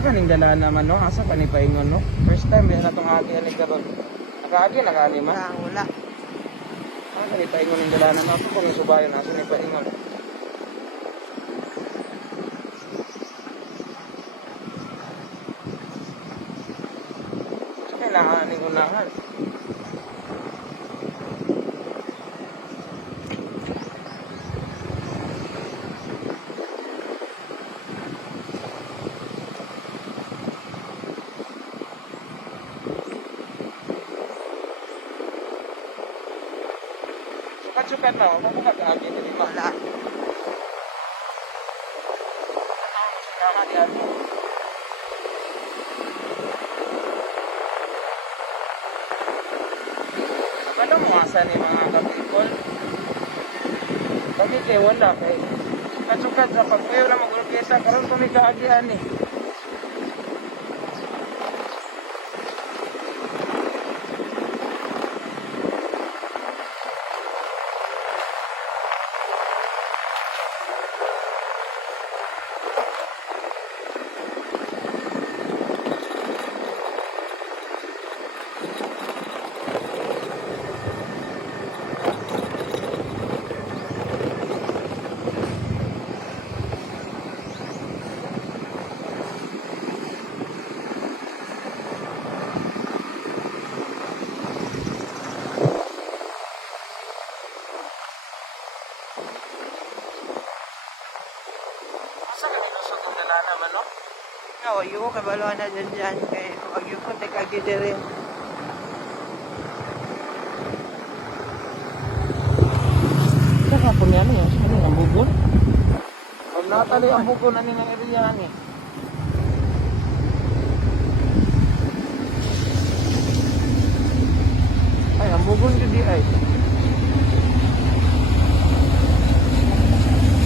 Asa kaning dala naman no? Asa pa ni paingon no? First time din na itong agi ani karon. Nakaagi nakaani ma? Wala. Asa ni paingon ning dala naman ako kung subayon asa ni paingon. Sa kailangan ning unahan. Sukat-sukat na, mabuka ka agi dili ma. Wala. Kama di agi. Ano mo asa ni mga kapitol? Kami kay wala kay sukat-sukat sa pagpuyo na mag-orkesa karon kami kaagian ni. Asa kami lusog ang dala naman no? Nga, wag yung kabaluan na dyan kay wag yung kontek agi diri. Saka po niya niya, ano ang bugon? Pag natali ang bugon na ng area ni. Ay, ang bugon yun di ay.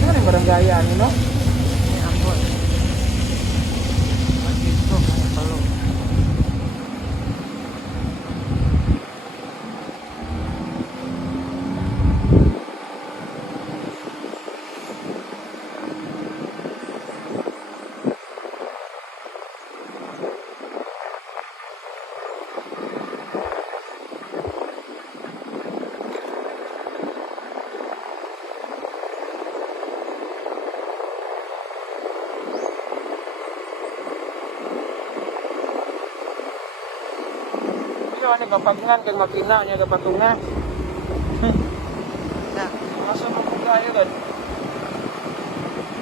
Ano yung barangaya ni no? May ambot. Dito, may palo. Ano ni kapagungan kag makina niya kapatunga. Na, Asa mo kung kayo gan?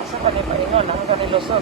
Asa pa ni paingon ang kanilusog.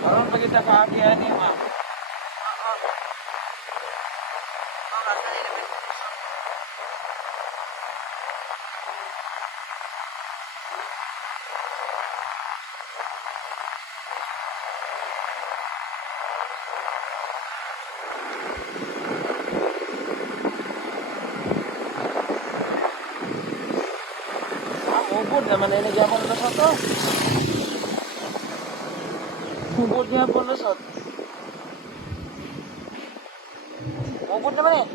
Karon pa kita kaagian ni ma. Ubod naman ay nagyapon na sa to. Ubod niya po lusot. Ubod naman eh.